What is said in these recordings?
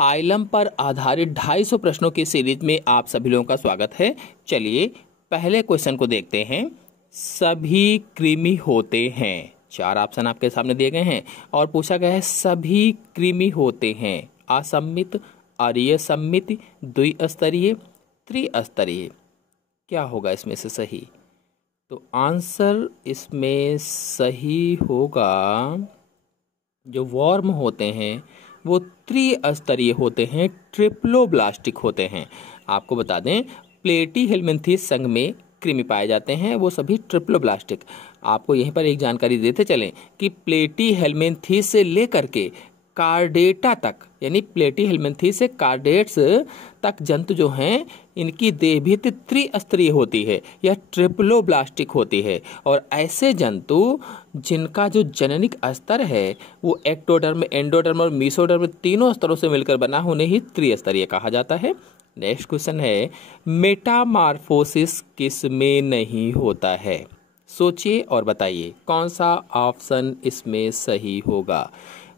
Phylum पर आधारित 250 प्रश्नों की सीरीज में आप सभी लोगों का स्वागत है। चलिए पहले क्वेश्चन को देखते हैं। सभी कृमि होते हैं, 4 ऑप्शन आपके सामने दिए गए हैं और पूछा गया है सभी कृमि होते हैं असममित, अरीय सममित, द्विस्तरीय, त्रिस्तरीय। क्या होगा इसमें से सही? तो आंसर इसमें सही होगा, जो वॉर्म होते हैं वो त्रिस्तरीय होते हैं, ट्रिप्लोब्लास्टिक होते हैं। आपको बता दें प्लेटीहेल्मिन्थेस संघ में कृमि पाए जाते हैं, वो सभी ट्रिप्लोब्लास्टिक। आपको यहीं पर एक जानकारी देते चलें कि प्लेटीहेल्मिन्थेस से लेकर के कार्डेटा तक, यानी प्लेटीहेल्मिन्थेस से कार्डेट्स तक जंतु जो हैं इनकी देह भी त्रिस्तरीय होती है, यह ट्रिप्लोब्लास्टिक होती है। और ऐसे जंतु जिनका जो जननिक स्तर है वो एक्टोडर्म, एंडोडर्म और मीसोडर्म तीनों स्तरों से मिलकर बना, उन्हें ही त्रिस्तरीय कहा जाता है। नेक्स्ट क्वेश्चन है मेटामार्फोसिस किस में नहीं होता है? सोचिए और बताइए कौन सा ऑप्शन इसमें सही होगा।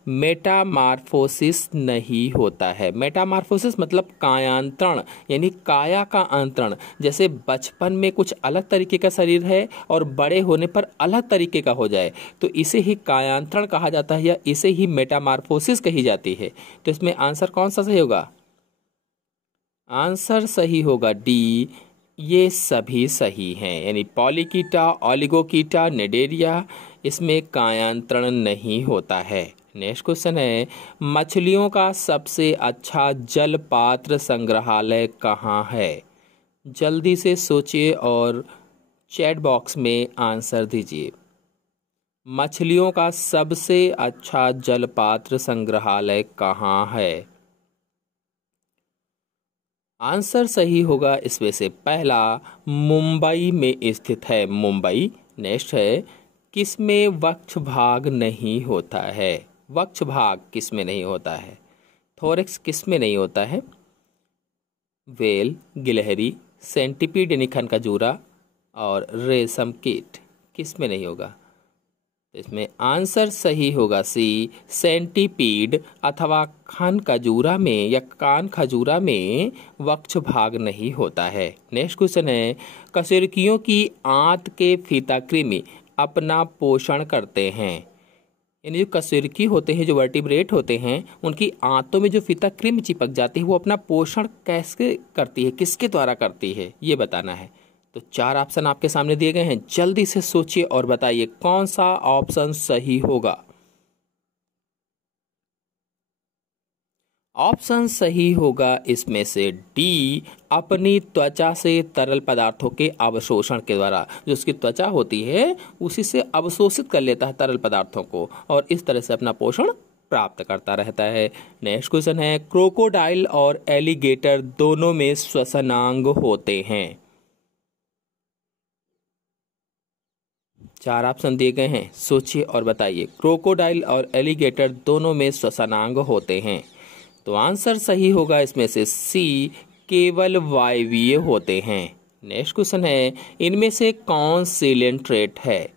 मेटामार्फोसिस नहीं होता है। मेटामार्फोसिस मतलब कायांतरण, यानी काया का अंतरण। जैसे बचपन में कुछ अलग तरीके का शरीर है और बड़े होने पर अलग तरीके का हो जाए तो इसे ही कायांतरण कहा जाता है या इसे ही मेटामार्फोसिस कही जाती है। तो इसमें आंसर कौन सा सही होगा? आंसर सही होगा डी, ये सभी सही हैं। यानी पॉलीकीटा, ओलिगोकीटा, निडेरिया, इसमें कायांतरण नहीं होता है। नेक्स्ट क्वेश्चन है मछलियों का सबसे अच्छा जल पात्र संग्रहालय कहाँ है? जल्दी से सोचिए और चैट बॉक्स में आंसर दीजिए। मछलियों का सबसे अच्छा जल पात्र संग्रहालय कहाँ है? आंसर सही होगा इसमें से पहला, मुंबई में स्थित है, मुंबई। नेक्स्ट है किस में वक्ष भाग नहीं होता है? वक्ष भाग किस में नहीं होता है? थोरैक्स किस में नहीं होता है? व्हेल, गिलहरी, सेंटीपीड यानी खनखजूरा और रेशम कीट किस में नहीं होगा? तो इसमें आंसर सही होगा सी, सेंटीपीड अथवा खनखजूरा में या कान खजूरा में वक्ष भाग नहीं होता है। नेक्स्ट क्वेश्चन है कशेरुकियों की आंत के फीता कृमि अपना पोषण करते हैं। यानी जो कशेरुकी होते हैं, जो वर्टिब्रेट होते हैं, उनकी आंतों में जो फीता कृमि चिपक जाती है वो अपना पोषण कैसे करती है, किसके द्वारा करती है, ये बताना है। तो 4 ऑप्शन आपके सामने दिए गए हैं, जल्दी से सोचिए और बताइए कौन सा ऑप्शन सही होगा। ऑप्शन सही होगा इसमें से डी, अपनी त्वचा से तरल पदार्थों के अवशोषण के द्वारा। जो उसकी त्वचा होती है उसी से अवशोषित कर लेता है तरल पदार्थों को और इस तरह से अपना पोषण प्राप्त करता रहता है। नेक्स्ट क्वेश्चन है क्रोकोडाइल और एलिगेटर दोनों में श्वसनांग होते हैं। 4 ऑप्शन दिए गए हैं, सोचिए और बताइए। क्रोकोडाइल और एलिगेटर दोनों में श्वसनांग होते हैं। तो आंसर सही होगा इसमें से सी, केवल वायवीय होते हैं। नेक्स्ट क्वेश्चन है इनमें से कौन सीलेंट्रेट है?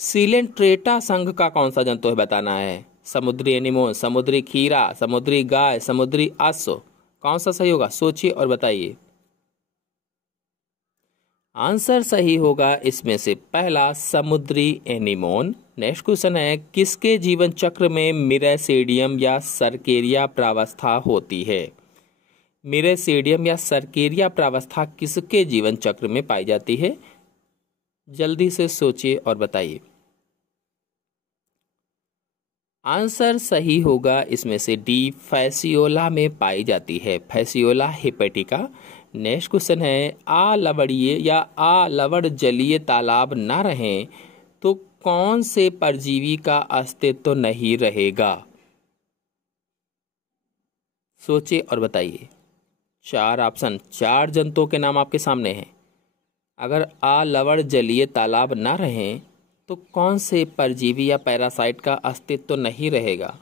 सीलेंट्रेटा संघ का कौन सा जंतु है बताना है। समुद्री एनीमोन, समुद्री खीरा, समुद्री गाय, समुद्री आसो, कौन सा सही होगा? सोचिए और बताइए। आंसर सही होगा इसमें से पहला, समुद्री एनीमोन। नेक्स्ट क्वेश्चन है किसके जीवन चक्र में मिरेसीडियम या सर्केरिया प्रावस्था होती है? मिरेसीडियम या सर्केरिया प्रावस्था किसके जीवन चक्र में पाई जाती है? जल्दी से सोचिए और बताइए। आंसर सही होगा इसमें से डी, फैसियोला में पाई जाती है, फैसियोला हेपेटिका। नेक्स्ट क्वेश्चन है अलवणीय या अलवण जलीय तालाब न रहें तो कौन से परजीवी का अस्तित्व नहीं रहेगा? सोचिए और बताइए। 4 ऑप्शन, 4 जंतुओं के नाम आपके सामने हैं। अगर अलवण जलीय तालाब न रहें तो कौन से परजीवी या पैरासाइट का अस्तित्व नहीं रहेगा?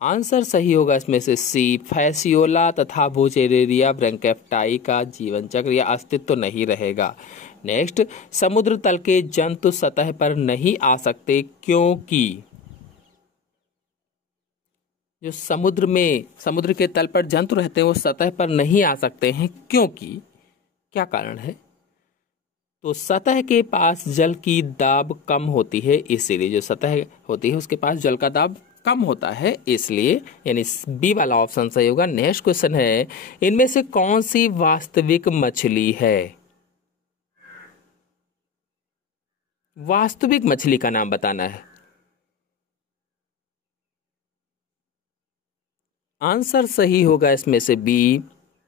आंसर सही होगा इसमें से सी, फैसियोला तथा वुचेरेरिया ब्रैंकेप्टाई का जीवन चक्र या अस्तित्व नहीं रहेगा। नेक्स्ट, समुद्र तल के जंतु सतह पर नहीं आ सकते क्योंकि जो समुद्र के तल पर जंतु रहते हैं वो सतह पर नहीं आ सकते हैं, क्योंकि क्या कारण है? तो सतह के पास जल की दाब कम होती है, इसीलिए जो सतह होती है उसके पास जल का दाब कम होता है, इसलिए यानी बी वाला ऑप्शन सही होगा। नेक्स्ट क्वेश्चन है, इनमें से कौन सी वास्तविक मछली है? वास्तविक मछली का नाम बताना है। आंसर सही होगा इसमें से बी,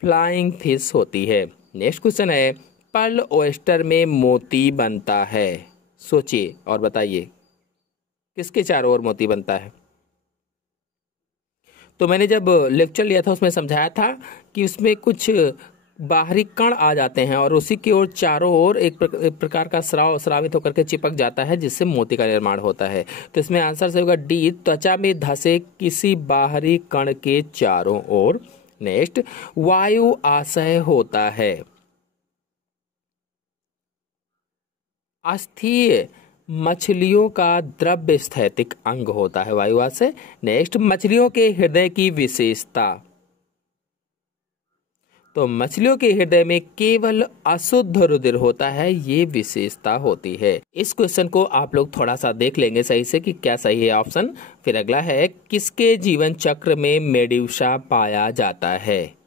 फ्लाइंग फिश होती है। नेक्स्ट क्वेश्चन है, पर्ल ओयस्टर में मोती बनता है। सोचिए और बताइए किसके चारों ओर मोती बनता है? तो मैंने जब लेक्चर लिया था उसमें समझाया था कि उसमें कुछ बाहरी कण आ जाते हैं और उसी की ओर चारों ओर एक प्रकार का स्रावित होकर के चिपक जाता है, जिससे मोती का निर्माण होता है। तो इसमें आंसर सही होगा डी, त्वचा में धसे किसी बाहरी कण के चारों ओर। नेक्स्ट, वायु आशय होता है। अस्थीय मछलियों का द्रव्य स्थैतिक अंग होता है वायुआशय। नेक्स्ट, मछलियों के हृदय की विशेषता। तो मछलियों के हृदय में केवल अशुद्ध रुधिर होता है, ये विशेषता होती है। इस क्वेश्चन को आप लोग थोड़ा सा देख लेंगे सही से कि क्या सही है ऑप्शन। फिर अगला है, किसके जीवन चक्र में मेड्यूसा पाया जाता है?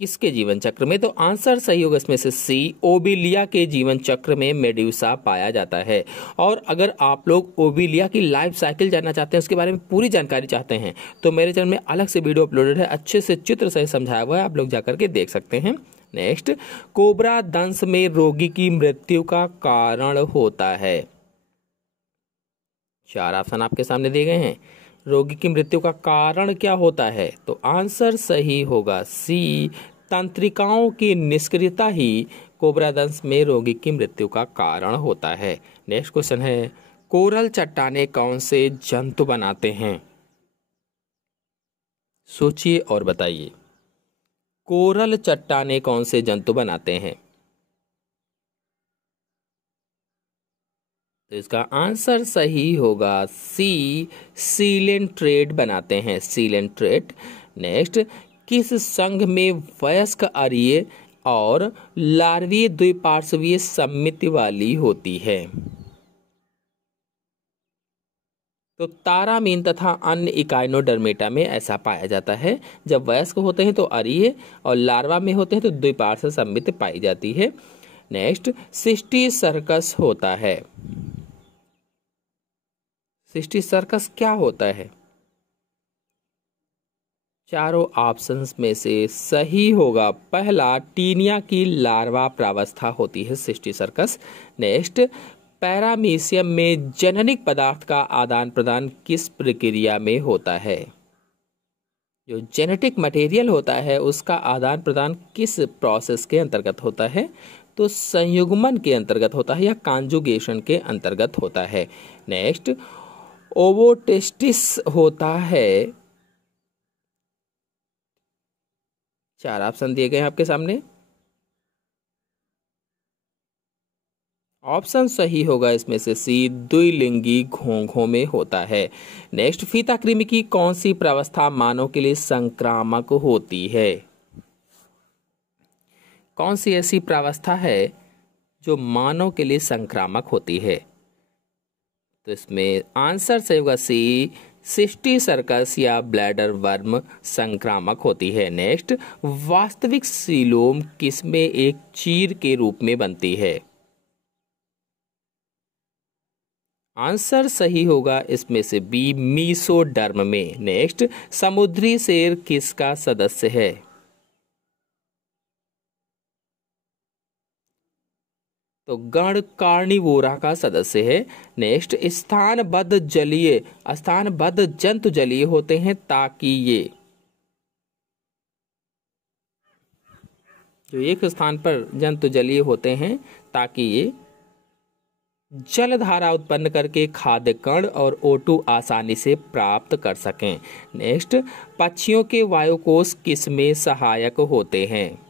किसके जीवन चक्र में? तो आंसर सही होगा इसमें से सी, ओबिलिया के जीवन चक्र में मेड्यूसा पाया जाता है। और अगर आप लोग ओबिलिया की लाइफ साइकिल जानना चाहते हैं, उसके बारे में पूरी जानकारी चाहते हैं, तो मेरे चैनल में अलग से वीडियो अपलोडेड है, अच्छे से चित्र सही समझाया हुआ है, आप लोग जाकर के देख सकते हैं। नेक्स्ट, कोबरा दंश में रोगी की मृत्यु का कारण होता है। 4 ऑप्शन आपके सामने दिए गए हैं। रोगी की मृत्यु का कारण क्या होता है? तो आंसर सही होगा सी, तंत्रिकाओं की निष्क्रियता ही कोबरा दंश में रोगी की मृत्यु का कारण होता है। नेक्स्ट क्वेश्चन है, कोरल चट्टाने कौन से जंतु बनाते हैं? सोचिए और बताइए, कोरल चट्टाने कौन से जंतु बनाते हैं? तो इसका आंसर सही होगा सी, सीलेंट्रेट बनाते हैं, सीलेंट्रेट। नेक्स्ट, किस संघ में वयस्क अरीय और लार्वीय द्विपार्श्वीय सममिति वाली होती है? तो तारामीन तथा अन्य इकाइनोडर्मेटा में ऐसा पाया जाता है। जब वयस्क होते हैं तो अरीय और लार्वा में होते हैं तो द्विपार्श्व सममिति पाई जाती है। नेक्स्ट, सिस्टी सर्कस होता है। सिस्टी सर्कस क्या होता है? चारों ऑप्शंस में से सही होगा पहला, टीनिया की लार्वा प्रावस्था होती है सिस्टी सर्कस। नेक्स्ट, पैरामीशियम में जेनेटिक पदार्थ का आदान प्रदान किस प्रक्रिया में होता है? जो जेनेटिक मटेरियल होता है उसका आदान प्रदान किस प्रोसेस के अंतर्गत होता है? तो संयुग्मन के अंतर्गत होता है या कॉन्जुगेशन के अंतर्गत होता है। नेक्स्ट, ओवोटेस्टिस होता है। 4 ऑप्शन दिए गए हैं आपके सामने। ऑप्शन सही होगा इसमें से सी, द्विलिंगी घोंघों में होता है। नेक्स्ट, फीता कृमि की कौन सी प्रावस्था मानव के लिए संक्रामक होती है? कौन सी ऐसी प्रावस्था है जो मानव के लिए संक्रामक होती है? तो इसमें आंसर सही होगा सी, सिस्टी सर्कस या ब्लैडर वर्म संक्रामक होती है। नेक्स्ट, वास्तविक सीलोम किसमें एक चीर के रूप में बनती है? आंसर सही होगा इसमें से बी, मीसोडर्म में। नेक्स्ट, समुद्री शेर किसका सदस्य है? तो गण कार्निवोरा का सदस्य है। नेक्स्ट, स्थानबद्ध जंतु जलीय होते हैं ताकि ये जो एक स्थान पर जंतु जलीय होते हैं ताकि ये जलधारा उत्पन्न करके खाद्य कण और O2 आसानी से प्राप्त कर सकें। नेक्स्ट, पक्षियों के वायुकोश किसमें सहायक होते हैं?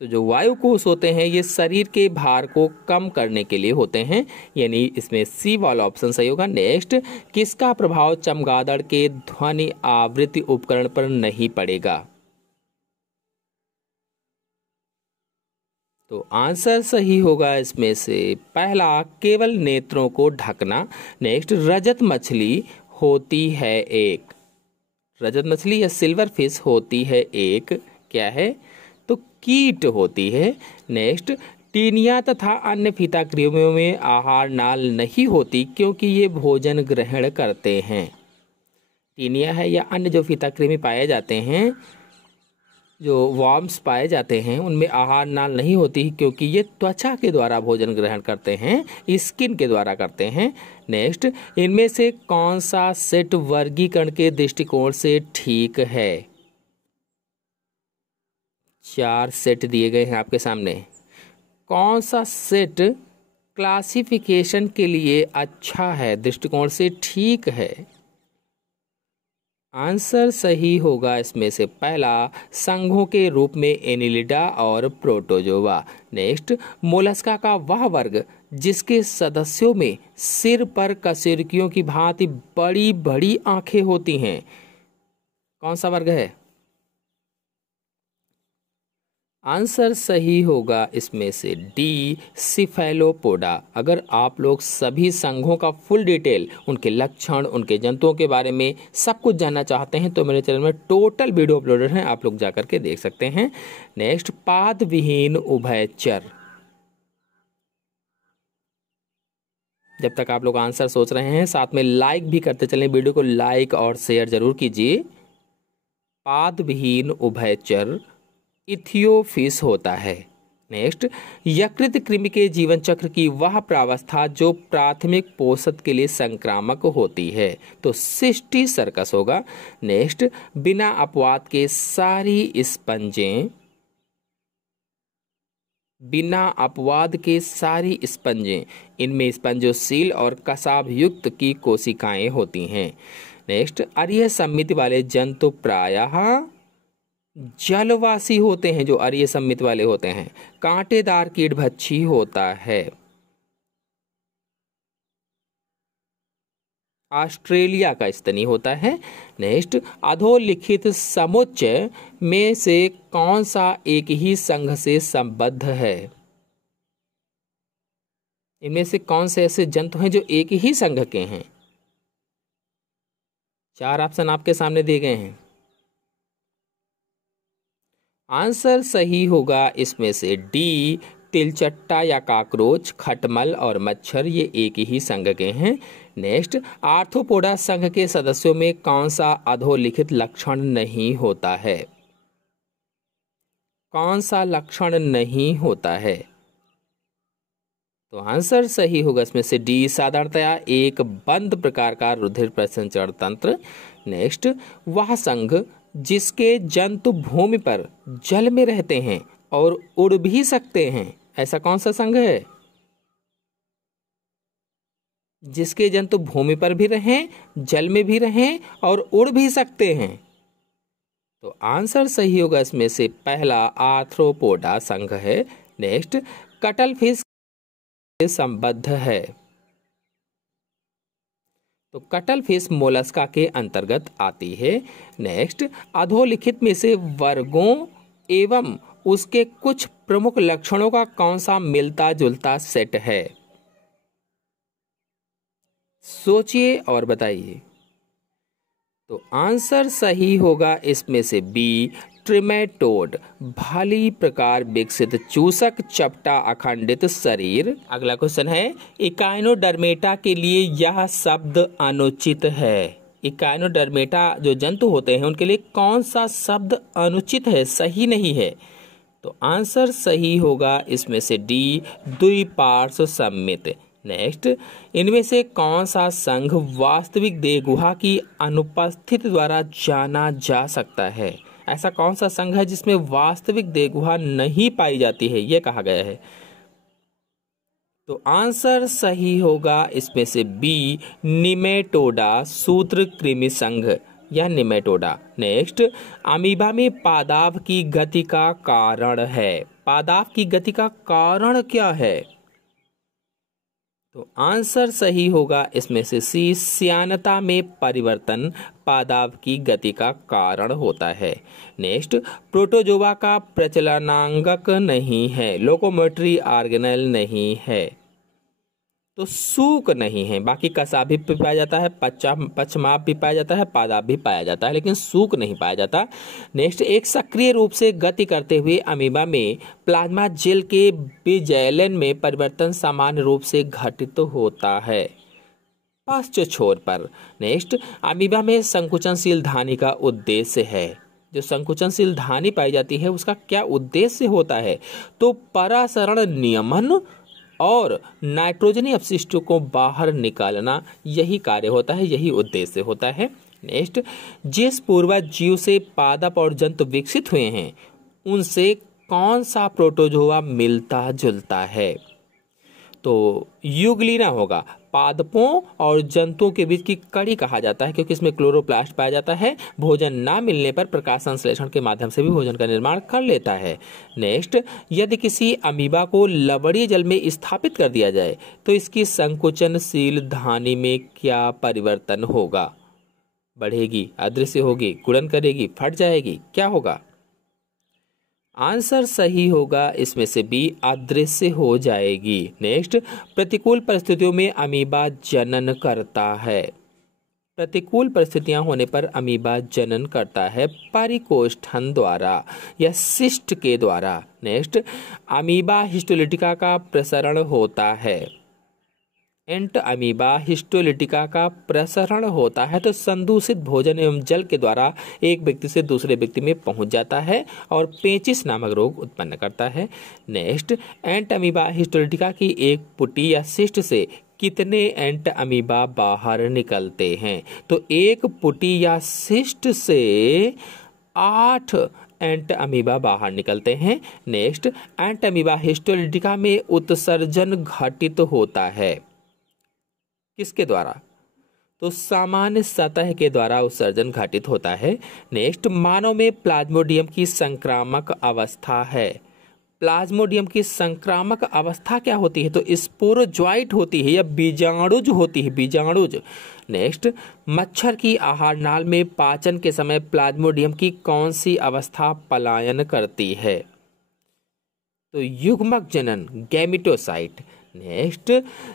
तो जो वायु कोश होते हैं ये शरीर के भार को कम करने के लिए होते हैं, यानी इसमें सी वाला ऑप्शन सही होगा। नेक्स्ट, किसका प्रभाव चमगादड़ के ध्वनि आवृत्ति उपकरण पर नहीं पड़ेगा? तो आंसर सही होगा इसमें से पहला, केवल नेत्रों को ढकना। नेक्स्ट, रजत मछली होती है एक, रजत मछली या सिल्वर फिश होती है एक, क्या है? तो कीट होती है। नेक्स्ट, टीनिया तथा अन्य फीता कृमियों में आहार नाल नहीं होती क्योंकि ये भोजन ग्रहण करते हैं। टीनिया है या अन्य जो फीता कृमि पाए जाते हैं, जो वॉर्म्स पाए जाते हैं, उनमें आहार नाल नहीं होती क्योंकि ये त्वचा के द्वारा भोजन ग्रहण करते हैं, स्किन के द्वारा करते हैं। नेक्स्ट, इनमें से कौन सा सेट वर्गीकरण के दृष्टिकोण से ठीक है? 4 सेट दिए गए हैं आपके सामने। कौन सा सेट क्लासिफिकेशन के लिए अच्छा है, दृष्टिकोण से ठीक है? आंसर सही होगा इसमें से पहला, संघों के रूप में एनिलिडा और प्रोटोजोवा। नेक्स्ट, मोलस्का का वह वर्ग जिसके सदस्यों में सिर पर कशेरुकियों की भांति बड़ी बड़ी आंखें होती हैं, कौन सा वर्ग है? आंसर सही होगा इसमें से डी, सिफेलोपोडा। अगर आप लोग सभी संघों का फुल डिटेल, उनके लक्षण, उनके जंतुओं के बारे में सब कुछ जानना चाहते हैं तो मेरे चैनल में टोटल वीडियो अपलोडेड हैं, आप लोग जाकर के देख सकते हैं। नेक्स्ट, पाद विहीन उभयचर। जब तक आप लोग आंसर सोच रहे हैं, साथ में लाइक भी करते चलें, वीडियो को लाइक और शेयर जरूर कीजिए। पाद विहीन उभयचर इथियोफिस होता है। नेक्स्ट, यकृत कृमि के जीवन चक्र की वह प्रावस्था जो प्राथमिक पोषक के लिए संक्रामक होती है, तो सिस्टी सर्कस होगा। नेक्स्ट, बिना अपवाद के सारी स्पंजें, बिना अपवाद के सारी स्पंजें, इनमें स्पंजोसील और कसाब युक्त की कोशिकाएं होती हैं। नेक्स्ट, अरीय सम्मिति वाले जंतु प्रायः जलवासी होते हैं, जो अरीय सम्मित वाले होते हैं। कांटेदार कीटभक्षी होता है। ऑस्ट्रेलिया का स्तनी होता है। नेक्स्ट, अधोलिखित समुच्चय में से कौन सा एक ही संघ से संबद्ध है? इनमें से कौन से ऐसे जंतु हैं जो एक ही संघ के हैं? 4 ऑप्शन आपके सामने दिए गए हैं। आंसर सही होगा इसमें से डी, तिलचट्टा या काकरोच, खटमल और मच्छर, ये एक ही संघ के हैं। नेक्स्ट, आर्थ्रोपोडा संघ के सदस्यों में कौन सा अधोलिखित लक्षण नहीं होता है? कौन सा लक्षण नहीं होता है? तो आंसर सही होगा इसमें से डी, साधारणतया एक बंद प्रकार का रुधिर प्रसंचरण तंत्र। नेक्स्ट, वह संघ जिसके जंतु भूमि पर जल में रहते हैं और उड़ भी सकते हैं, ऐसा कौन सा संघ है? जिसके जंतु भूमि पर भी रहें, जल में भी रहें और उड़ भी सकते हैं। तो आंसर सही होगा इसमें से पहला, आर्थ्रोपोडा संघ है। नेक्स्ट, कटल फिश से संबद्ध है। तो कटल फिश मोलस्का के अंतर्गत आती है। नेक्स्ट, अधोलिखित में से वर्गों एवं उसके कुछ प्रमुख लक्षणों का कौन सा मिलता जुलता सेट है? सोचिए और बताइए। तो आंसर सही होगा इसमें से बी, ट्रिमेटोड, भाली प्रकार विकसित चूसक चपटा अखंडित शरीर। अगला क्वेश्चन है, इकाइनोडर्मेटा के लिए यह शब्द अनुचित है। इकाइनोडर्मेटा जो जंतु होते हैं उनके लिए कौन सा शब्द अनुचित है, सही नहीं है? तो आंसर सही होगा इसमें से डी, द्विपार्श्व सम्मित। नेक्स्ट, इनमें से कौन सा संघ वास्तविक देहगुहा की अनुपस्थिति द्वारा जाना जा सकता है? ऐसा कौन सा संघ है जिसमें वास्तविक देहगुहा नहीं पाई जाती है, यह कहा गया है? तो आंसर सही होगा इसमें से बी, निमेटोडा सूत्रकृमि संघ। या निमेटोडा। नेक्स्ट, अमीबा में पादाब की गति का कारण है। पादाब की गति का कारण क्या है? तो आंसर सही होगा इसमें से सी, श्यानता में परिवर्तन पादाब की गति का कारण होता है। नेक्स्ट, प्रोटोजोआ का प्रचलनांगक नहीं है, लोकोमोटरी ऑर्गेनेल नहीं है, तो सूक नहीं है। बाकी कसाब भी पाया जाता है, पश्चाप भी पाया जाता है, पादाब भी पाया जाता है, लेकिन सूक नहीं पाया जाता। नेक्स्ट, एक सक्रिय रूप से गति करते हुए अमीबा में प्लाज्मा जेल के बिजैलन में परिवर्तन सामान्य रूप से घटित होता है पश्च छोर पर। नेक्स्ट, अमीबा में संकुचनशील धानी का उद्देश्य है। जो संकुचनशील धानी पाई जाती है उसका क्या उद्देश्य होता है? तो परासरण नियमन और नाइट्रोजनी अपशिष्टों को बाहर निकालना, यही कार्य होता है, यही उद्देश्य होता है। नेक्स्ट, जिस पूर्वज जीव से पादप और जंतु विकसित हुए हैं उनसे कौन सा प्रोटोजोआ मिलता जुलता है? तो यूग्लिना होगा। पादपों और जंतुओं के बीच की कड़ी कहा जाता है क्योंकि इसमें क्लोरोप्लास्ट पाया जाता है। भोजन ना मिलने पर प्रकाश संश्लेषण के माध्यम से भी भोजन का निर्माण कर लेता है। नेक्स्ट, यदि किसी अमीबा को लवणीय जल में स्थापित कर दिया जाए तो इसकी संकुचनशील धानी में क्या परिवर्तन होगा? बढ़ेगी, अदृश्य होगी, गुणन करेगी, फट जाएगी, क्या होगा? आंसर सही होगा इसमें से बी, अदृश्य हो जाएगी। नेक्स्ट, प्रतिकूल परिस्थितियों में अमीबा जनन करता है। प्रतिकूल परिस्थितियां होने पर अमीबा जनन करता है परिकोष्ठन द्वारा या सिस्ट के द्वारा। नेक्स्ट, अमीबा हिस्टोलिटिका का प्रसरण होता है। एंट अमीबा हिस्टोलिटिका का प्रसरण होता है तो संदूषित भोजन एवं जल के द्वारा एक व्यक्ति से दूसरे व्यक्ति में पहुंच जाता है और पेचिस नामक रोग उत्पन्न करता है। नेक्स्ट, एंट अमीबा हिस्टोलिटिका की एक पुटी या सिस्ट से कितने एंट अमीबा बाहर निकलते हैं? तो एक पुटी या सिस्ट से 8 एंट अमीबा बाहर निकलते हैं। नेक्स्ट, एंट अमीबा हिस्टोलिटिका में उत्सर्जन घटित होता है किसके द्वारा? तो सामान्य सतह के द्वारा उत्सर्जन घटित होता है। नेक्स्ट, मानव में प्लाज्मोडियम की संक्रामक अवस्था है। प्लाज्मोडियम की संक्रामक अवस्था क्या होती है? तो स्पोरोजोइट होती है या बीजाणुज होती है, बीजाणुज। नेक्स्ट, मच्छर की आहार नाल में पाचन के समय प्लाज्मोडियम की कौन सी अवस्था पलायन करती है? तो युग्मक जनन, गैमेटोसाइट। नेक्स्ट,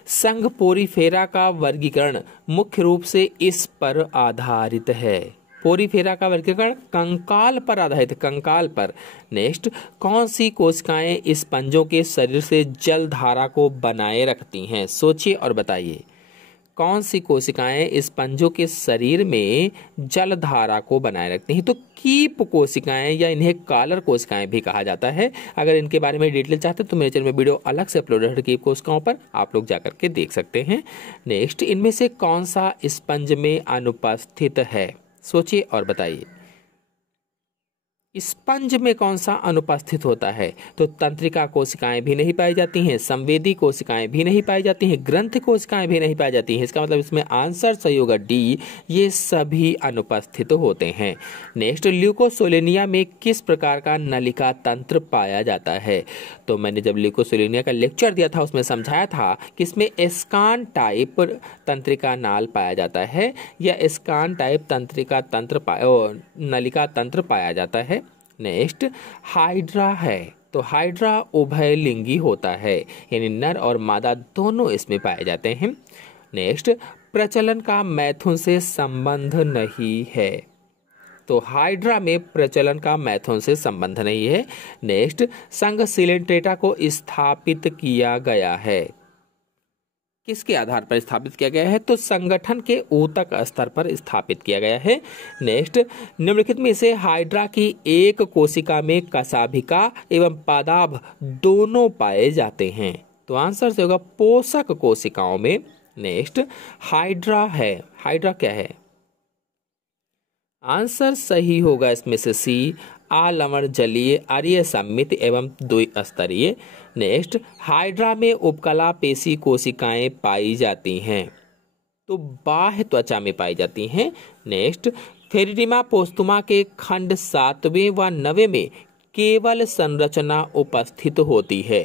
संघ पोरीफेरा का वर्गीकरण मुख्य रूप से इस पर आधारित है। पोरीफेरा का वर्गीकरण कंकाल पर आधारित, कंकाल पर। नेक्स्ट, कौन सी कोशिकाएं स्पंजों के शरीर से जल धारा को बनाए रखती हैं? सोचिए और बताइए, कौन सी कोशिकाएं स्पंजों के शरीर में जल धारा को बनाए रखती हैं? तो कीप कोशिकाएं या इन्हें कॉलर कोशिकाएं भी कहा जाता है। अगर इनके बारे में डिटेल चाहते हैं तो मेरे चैनल में वीडियो अलग से अपलोड है कीप कोशिकाओं पर, आप लोग जाकर के देख सकते हैं। नेक्स्ट, इनमें से कौन सा स्पंज में अनुपस्थित है? सोचिए और बताइए, स्पंज में कौन सा अनुपस्थित होता है? तो तंत्रिका कोशिकाएं भी नहीं पाई जाती हैं, संवेदी कोशिकाएं भी नहीं पाई जाती हैं, ग्रंथ कोशिकाएं भी नहीं पाई जाती हैं। इसका मतलब इसमें आंसर सही होगा डी, ये सभी अनुपस्थित होते हैं। नेक्स्ट, ल्यूकोसोलेनिया में किस प्रकार का नलिका तंत्र पाया जाता है? तो मैंने जब ल्यूकोसोलेनिया का लेक्चर दिया था उसमें समझाया था कि इसमें एस्कान टाइप तंत्रिका नाल पाया जाता है या एस्कान टाइप तंत्रिका तंत्र नलिका तंत्र पाया जाता है। नेक्स्ट, हाइड्रा है तो हाइड्रा उभयलिंगी होता है, यानी नर और मादा दोनों इसमें पाए जाते हैं। नेक्स्ट, प्रचलन का मैथुन से संबंध नहीं है, तो हाइड्रा में प्रचलन का मैथुन से संबंध नहीं है। नेक्स्ट, संघ सिलेंट्रेटा को स्थापित किया गया है, किसके आधार पर स्थापित किया गया है? तो संगठन के ऊतक स्तर पर स्थापित किया गया है। नेक्स्ट, निम्नलिखित में से हाइड्रा की एक कोशिका में कशाभिका एवं पादाभ दोनों पाए जाते हैं, तो आंसर से होगा पोषक कोशिकाओं में। नेक्स्ट, हाइड्रा है, हाइड्रा क्या है? आंसर सही होगा इसमें से सी, आलवण जलीय अरीय सममित एवं द्विस्तरीय। नेक्स्ट, हाइड्रा में उपकला पेशी कोशिकाएं पाई जाती हैं, तो बाह्य त्वचा में पाई जाती हैं। नेक्स्ट, फेरिटिमा पोस्तुमा के खंड 7वें व 9वें में केवल संरचना उपस्थित होती है,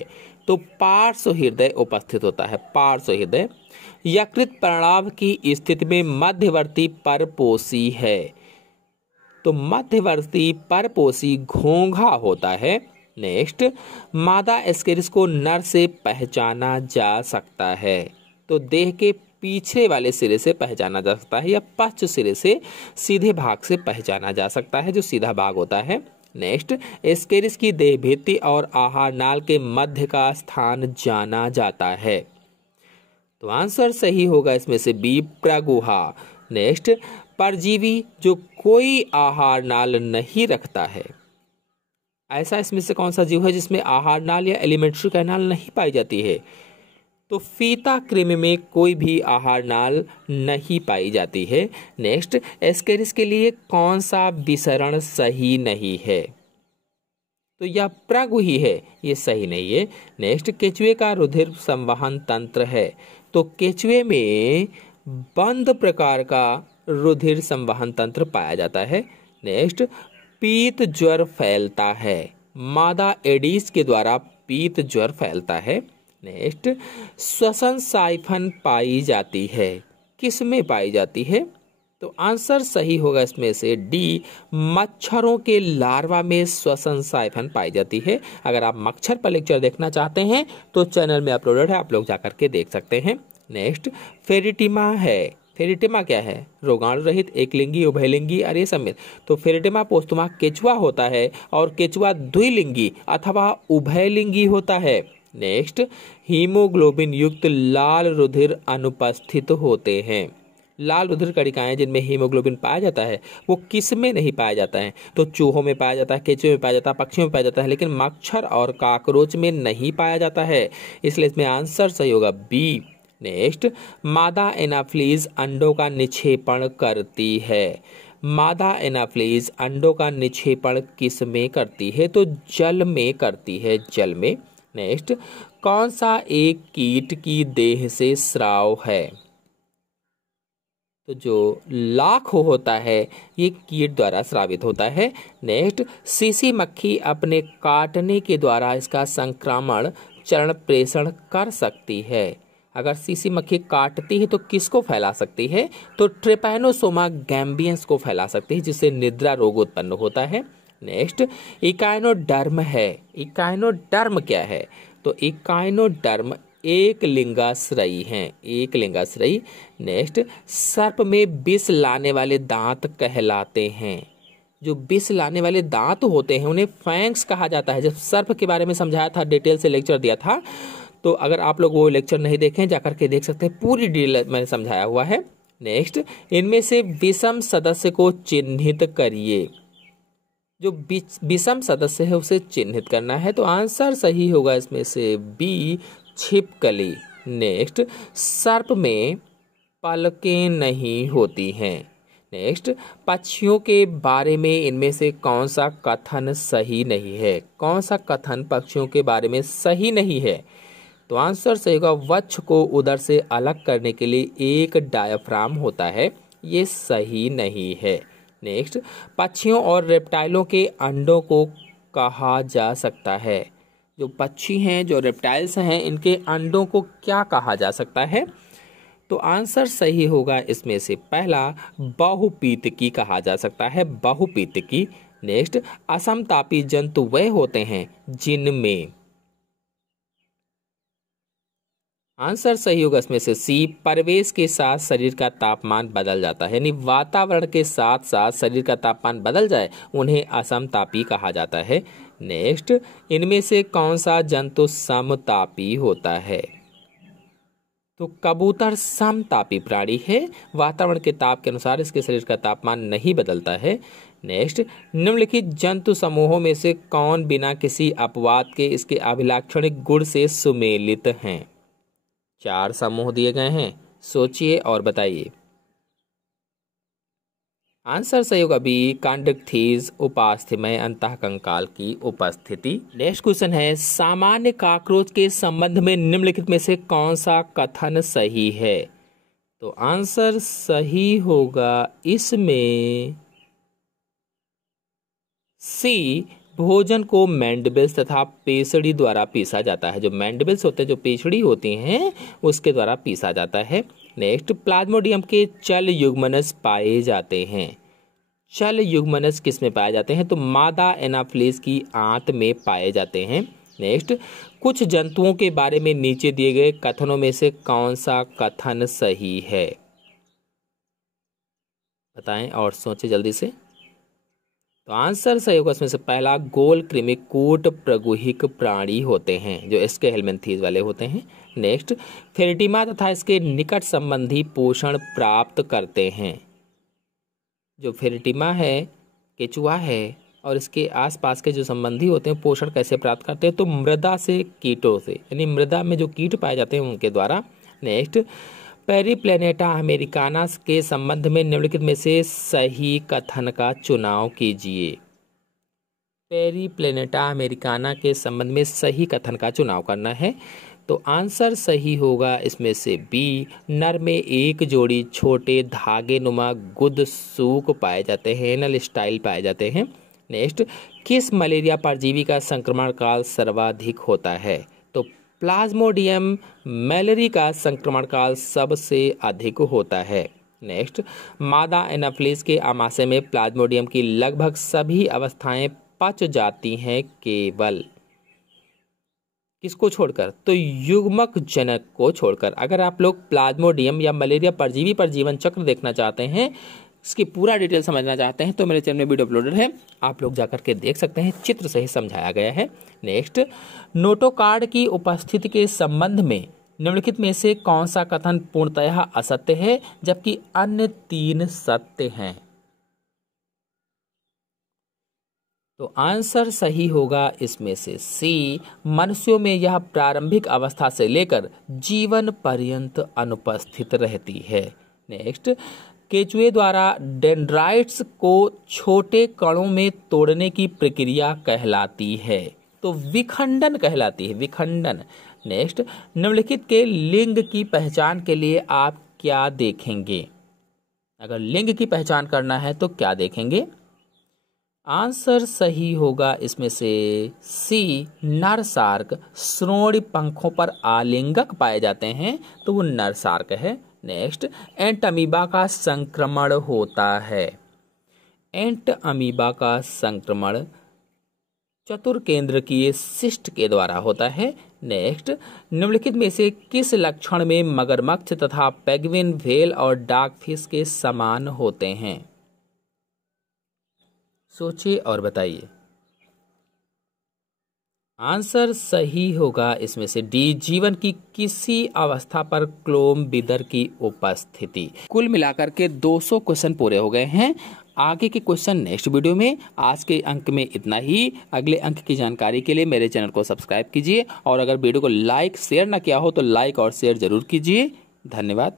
तो पार्श्व हृदय उपस्थित होता है। पार्श्व हृदय यकृत प्रणाव की स्थिति में मध्यवर्ती परपोषी है, तो मध्यवर्ती परपोषी घोंघा होता है। नेक्स्ट, मादा एस्केरिस को नर से पहचाना जा सकता है, तो देह के पीछे वाले सिरे से पहचाना जा सकता है या पश्च सिरे से सीधे भाग से पहचाना जा सकता है, जो सीधा भाग होता है। नेक्स्ट, एस्केरिस की देह भित्ति और आहार नाल के मध्य का स्थान जाना जाता है, तो आंसर सही होगा इसमें से बी, प्रगुहा। नेक्स्ट, परजीवी जो कोई आहार नाल नहीं रखता है, ऐसा इसमें से कौन सा जीव है जिसमें आहार नाल या एलिमेंट्री कैनाल नहीं पाई जाती है, तो फीता कृमि में कोई भी आहार नाल नहीं पाई जाती है। नेक्स्ट, एस्केरिस के लिए कौन सा विसरण सही नहीं है, तो यह प्रगुही है, ये सही नहीं है। नेक्स्ट, केचुए का रुधिर संवहन तंत्र है, तो केचुए में बंद प्रकार का रुधिर संवहन तंत्र पाया जाता है। नेक्स्ट, पीत ज्वर फैलता है, मादा एडिस के द्वारा पीत ज्वर फैलता है। नेक्स्ट, श्वसन साइफन पाई जाती है, किस में पाई जाती है, तो आंसर सही होगा इसमें से डी, मच्छरों के लार्वा में श्वसन साइफन पाई जाती है। अगर आप मच्छर पर लेक्चर देखना चाहते हैं तो चैनल में अपलोडेड है, आप लोग जाकर के देख सकते हैं। नेक्स्ट, फेरिटिमा है, फेरिटिमा क्या है, रोगाणु रहित, एकलिंगी, उभयलिंगी और ये समेत, तो फेरिटिमा पोस्तुमा केचुआ होता है और केचुआ द्विलिंगी अथवा उभयलिंगी होता है। नेक्स्ट, हीमोग्लोबिन युक्त लाल रुधिर अनुपस्थित होते हैं, लाल रुधिर कणिकाएं जिनमें हीमोग्लोबिन पाया जाता है वो किस में नहीं पाया जाता है, तो चूहों में पाया जाता है, केचुए में पाया जाता है, पक्षियों में पाया जाता है, लेकिन मच्छर और काकरोच में नहीं पाया जाता है, इसलिए इसमें आंसर सही होगा बी। नेक्स्ट, मादा एनाफ्लीज अंडों का निक्षेपण करती है, मादा एनाफ्लीज अंडों का निक्षेपण किस में करती है, तो जल में करती है, जल में। नेक्स्ट, कौन सा एक कीट की देह से स्राव है, तो जो लाख होता है ये कीट द्वारा स्रावित होता है। नेक्स्ट, सीसी मक्खी अपने काटने के द्वारा इसका संक्रमण चरण प्रेषण कर सकती है, अगर सीसी मक्खी काटती है तो किसको फैला सकती है, तो ट्रेपैनोसोमा गैम्बियंस को फैला सकती है, जिससे निद्रा रोग उत्पन्न होता है। नेक्स्ट, इकाइनोडर्म है, इकाइनोडर्म क्या है, तो इकाइनोडर्म एक लिंगाश्रयी हैं, एक लिंगाश्रयी। नेक्स्ट, सर्प में विष लाने वाले दांत कहलाते हैं, जो विष लाने वाले दांत होते हैं उन्हें फैंक्स कहा जाता है। जब सर्प के बारे में समझाया था, डिटेल से लेक्चर दिया था, तो अगर आप लोग वो लेक्चर नहीं देखें जाकर के देख सकते हैं, पूरी डिटेल मैंने समझाया हुआ है। नेक्स्ट, इनमें से विषम सदस्य को चिन्हित करिए, जो विषम सदस्य है उसे चिन्हित करना है, तो आंसर सही होगा इसमें से बी, छिपकली। नेक्स्ट, सर्प में पलकें नहीं होती हैं। नेक्स्ट, पक्षियों के बारे में इनमें से कौन सा कथन सही नहीं है, कौन सा कथन पक्षियों के बारे में सही नहीं है, तो आंसर सही होगा वक्ष को उदर से अलग करने के लिए एक डायाफ्राम होता है, ये सही नहीं है। नेक्स्ट, पक्षियों और रेप्टाइलों के अंडों को कहा जा सकता है, जो पक्षी हैं, जो रेप्टाइल्स हैं, इनके अंडों को क्या कहा जा सकता है, तो आंसर सही होगा इसमें से पहला, बहुपीतकी कहा जा सकता है, बहुपीतकी। नेक्स्ट, असमतापी जंतु वे होते हैं जिनमें, आंसर सही होगा इसमें से सी, परिवेश के साथ शरीर का तापमान बदल जाता है, यानी वातावरण के साथ साथ शरीर का तापमान बदल जाए उन्हें असमतापी कहा जाता है। नेक्स्ट, इनमें से कौन सा जंतु समतापी होता है, तो कबूतर समतापी प्राणी है, वातावरण के ताप के अनुसार इसके शरीर का तापमान नहीं बदलता है। नेक्स्ट, निम्नलिखित जंतु समूहों में से कौन बिना किसी अपवाद के इसके अभिलाक्षणिक गुण से सुमेलित हैं, 4 समूह दिए गए हैं, सोचिए और बताइए। आंसर सही होगा बी, कांडक्थीज उपास्थ्यमय अंतःकंकाल की उपस्थिति। नेक्स्ट क्वेश्चन है, सामान्य काकरोच के संबंध में निम्नलिखित में से कौन सा कथन सही है, तो आंसर सही होगा इसमें सी, भोजन को मैंडिबल्स तथा पेशड़ी द्वारा पीसा जाता है। जो मैंडिबल्स होते हैं, जो पेशड़ी होती हैं, उसके द्वारा पीसा जाता है। नेक्स्ट, प्लाज्मोडियम के चल युग्मनस पाए जाते हैं। चल युग्मनस किस में पाए जाते हैं? तो मादा एनाफिलिस की आंत में पाए जाते हैं। नेक्स्ट, कुछ जंतुओं के बारे में नीचे दिए गए कथनों में से कौन सा कथन सही है? बताएं और सोचें जल्दी से। तो आंसर सही होगा इसमें से पहला, गोल कृमि कूट प्रगुहिक प्राणी होते हैं, जो इसके हेलमिन्थीज वाले होते हैं। नेक्स्ट, फेरेटिमा तथा इसके निकट संबंधी पोषण प्राप्त करते हैं। जो फेरेटिमा है, केचुआ है, और इसके आसपास के जो संबंधी होते हैं पोषण कैसे प्राप्त करते हैं? तो मृदा से, कीटों से, यानी मृदा में जो कीट पाए जाते हैं उनके द्वारा। नेक्स्ट, पेरीप्लेनेटा अमेरिकाना के संबंध में निम्नलिखित में से सही कथन का चुनाव कीजिए। पेरीप्लेनेटा अमेरिकाना के संबंध में सही कथन का चुनाव करना है। तो आंसर सही होगा इसमें से बी, नर में एक जोड़ी छोटे धागे नुमा गुद सूक पाए जाते हैं, एनल स्टाइल पाए जाते हैं। नेक्स्ट, किस मलेरिया परजीवी का संक्रमण काल सर्वाधिक होता है? तो प्लाज्मोडियम मैलेरी का संक्रमण काल सबसे अधिक होता है। नेक्स्ट, मादा एनाफिलिस के आमाशय में प्लाज्मोडियम की लगभग सभी अवस्थाएं पच जाती हैं, केवल किसको छोड़कर? तो युग्मक जनक को छोड़कर। अगर आप लोग प्लाज्मोडियम या मलेरिया परजीवी पर जीवन चक्र देखना चाहते हैं, इसकी पूरा डिटेल समझना चाहते हैं, तो मेरे चैनल में वीडियो अपलोडेड है, आप लोग जाकर के देख सकते हैं, चित्र से ही समझाया गया है। नेक्स्ट, नोटोकार्ड की उपस्थिति के संबंध में निम्नलिखित में से कौन सा कथन पूर्णतः असत्य है, जबकि अन्य 3 सत्य हैं? तो आंसर सही होगा इसमें से सी, मनुष्यों में यह प्रारंभिक अवस्था से लेकर जीवन पर्यंत अनुपस्थित रहती है। नेक्स्ट, केचुए द्वारा डेंड्राइट्स को छोटे कणों में तोड़ने की प्रक्रिया कहलाती है। तो विखंडन कहलाती है, विखंडन। नेक्स्ट, निम्नलिखित के लिंग की पहचान के लिए आप क्या देखेंगे? अगर लिंग की पहचान करना है तो क्या देखेंगे? आंसर सही होगा इसमें से सी, नर शार्क श्रोणि पंखों पर आलिंगक पाए जाते हैं, तो वो नर शार्क है। नेक्स्ट, एंट अमीबा का संक्रमण होता है। एंट अमीबा का संक्रमण चतुर्केंद्रकीय सिस्ट के द्वारा होता है। नेक्स्ट, निम्नलिखित में से किस लक्षण में मगरमच्छ तथा पेंगुइन व्हेल और डॉगफिश के समान होते हैं? सोचिए और बताइए। आंसर सही होगा इसमें से डी, जीवन की किसी अवस्था पर क्लोम बिदर की उपस्थिति। कुल मिलाकर के 200 क्वेश्चन पूरे हो गए हैं। आगे के क्वेश्चन नेक्स्ट वीडियो में। आज के अंक में इतना ही। अगले अंक की जानकारी के लिए मेरे चैनल को सब्सक्राइब कीजिए, और अगर वीडियो को लाइक शेयर ना किया हो तो लाइक और शेयर जरूर कीजिए। धन्यवाद।